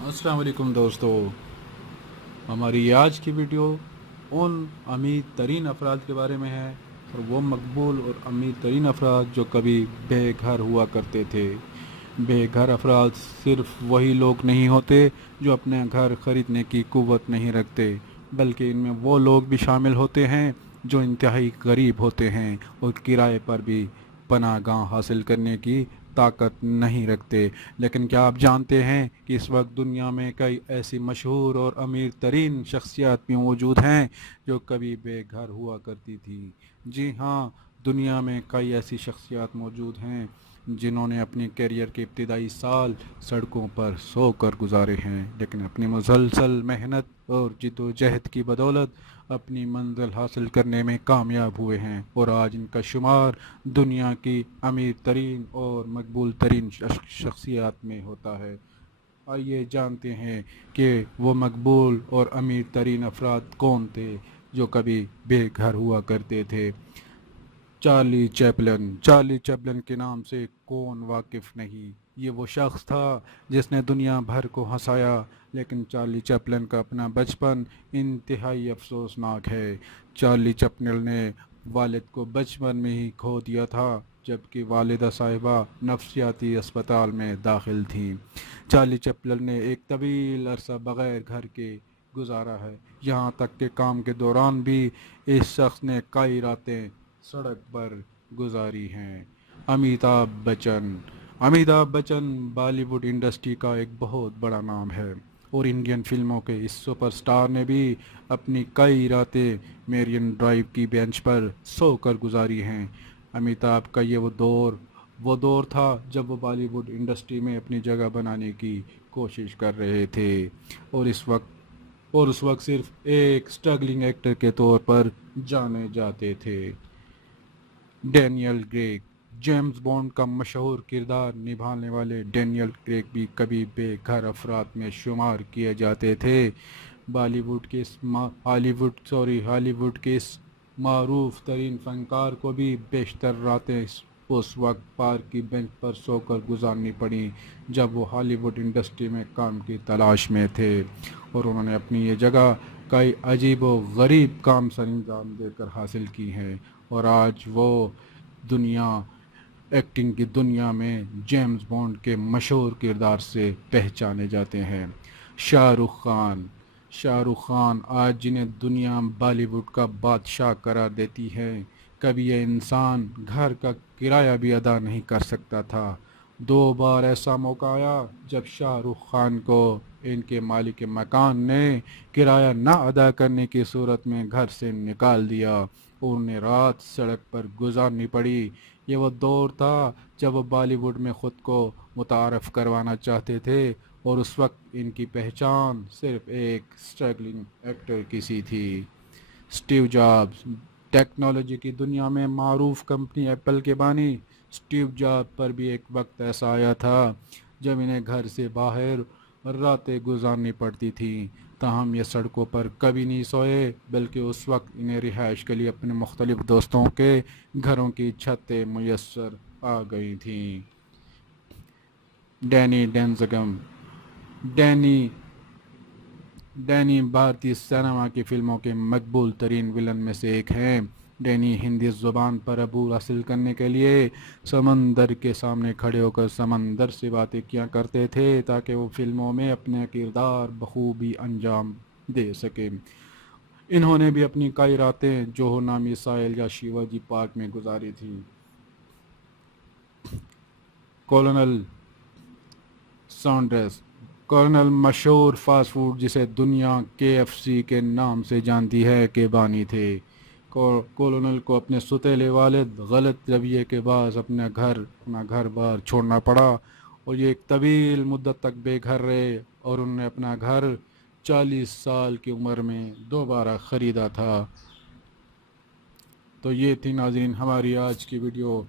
अस्सलाम वालेकुम दोस्तों। हमारी आज की वीडियो उन अमीर तरीन अफराद के बारे में है, और वो मकबूल और अमीर तरीन अफराद जो कभी बेघर हुआ करते थे। बेघर अफराद सिर्फ वही लोग नहीं होते जो अपने घर ख़रीदने की कुव्वत नहीं रखते, बल्कि इनमें वो लोग भी शामिल होते हैं जो इंतहाई गरीब होते हैं और किराए पर भी पनाह गाह हासिल करने की ताकत नहीं रखते। लेकिन क्या आप जानते हैं कि इस वक्त दुनिया में कई ऐसी मशहूर और अमीर तरीन शख्सियत भी मौजूद हैं जो कभी बेघर हुआ करती थी। जी हाँ, दुनिया में कई ऐसी शख्सियत मौजूद हैं जिन्होंने अपने करियर के इब्तदाई साल सड़कों पर सोकर गुजारे हैं, लेकिन अपनी मुसलसल मेहनत और जिद्दोजहद की बदौलत अपनी मंजिल हासिल करने में कामयाब हुए हैं, और आज इनका शुमार दुनिया की अमीर तरीन और मकबूल तरीन शख्सियत में होता है। आइए जानते हैं कि वो मकबूल और अमीर तरीन अफराद कौन थे जो कभी बेघर हुआ करते थे। चार्ली चैपलिन के नाम से कौन वाकिफ़ नहीं। ये वो शख्स था जिसने दुनिया भर को हंसाया, लेकिन चार्ली चैपलिन का अपना बचपन इंतहाई अफसोसनाक है। चार्ली चैपलिन ने वालिद को बचपन में ही खो दिया था, जबकि वालिदा साहिबा नफ्सियाती अस्पताल में दाखिल थीं। चार्ली चैपलिन ने एक तवील अरसा बग़ैर घर के गुजारा है, यहाँ तक कि काम के दौरान भी इस शख्स ने कई रातें सड़क पर गुजारी हैं। अमिताभ बच्चन बॉलीवुड इंडस्ट्री का एक बहुत बड़ा नाम है, और इंडियन फिल्मों के इस सुपरस्टार ने भी अपनी कई रातें मेरियन ड्राइव की बेंच पर सोकर गुजारी हैं। अमिताभ का ये वो दौर था जब वो बॉलीवुड इंडस्ट्री में अपनी जगह बनाने की कोशिश कर रहे थे, और उस वक्त सिर्फ एक स्ट्रगलिंग एक्टर के तौर पर जाने जाते थे। डैनियल क्रेग, जेम्स बॉन्ड का मशहूर किरदार निभाने वाले डैनियल क्रेग भी कभी बेघर अफराद में शुमार किए जाते थे। हॉलीवुड के इस मारूफ तरीन फनकार को भी बेशतर रातें उस वक्त पार्क की बेंच पर सोकर गुजारनी पड़ी जब वो हॉलीवुड इंडस्ट्री में काम की तलाश में थे, और उन्होंने अपनी ये जगह कई अजीब व गरीब काम सर अंजाम देकर हासिल की हैं, और आज वो दुनिया एक्टिंग की दुनिया में जेम्स बॉन्ड के मशहूर किरदार से पहचाने जाते हैं। शाहरुख खान आज जिन्हें दुनिया बॉलीवुड का बादशाह करार देती है, कभी यह इंसान घर का किराया भी अदा नहीं कर सकता था। 2 बार ऐसा मौका आया जब शाहरुख खान को इनके मालिक मकान ने किराया ना अदा करने की सूरत में घर से निकाल दिया, और उन्हें रात सड़क पर गुजारनी पड़ी। ये वो दौर था जब वो बॉलीवुड में ख़ुद को मुतारफ़ करवाना चाहते थे, और उस वक्त इनकी पहचान सिर्फ एक स्ट्रगलिंग एक्टर की सी थी। स्टीव जॉब्स, टेक्नोलॉजी की दुनिया में मारूफ कंपनी एप्पल के बानी स्टीव जॉब पर भी एक वक्त ऐसा आया था जब इन्हें घर से बाहर रातें गुजारनी पड़ती थी। ताहम ये सड़कों पर कभी नहीं सोए, बल्कि उस वक्त इन्हें रिहाइश के लिए अपने मुख्तलिफ दोस्तों के घरों की छतें मुयस्सर आ गई थीं। डैनी डेंजगम डैनी डैनी भारतीय सिनेमा की फ़िल्मों के मकबूल तरीन विलन में से एक हैं। डैनी हिंदी ज़ुबान पर अबूर हासिल करने के लिए समंदर के सामने खड़े होकर समंदर से बातें किया करते थे, ताकि वो फ़िल्मों में अपने किरदार बखूबी अंजाम दे सके। इन्होंने भी अपनी कई रातें जोहो नामी साहिल या शिवाजी पार्क में गुजारी थी। कॉलोनल सैंडर्स, कर्नल मशहूर फास्ट फूड जिसे दुनिया KFC के नाम से जानती है के बानी थे। कॉलोनल को अपने सुतेले वालिद गलत रवैये के बाद अपना घर बार छोड़ना पड़ा, और ये एक तवील मुद्दत तक बेघर रहे, और उन्होंने अपना घर 40 साल की उम्र में दोबारा ख़रीदा था। तो ये थी नाज़रीन हमारी आज की वीडियो।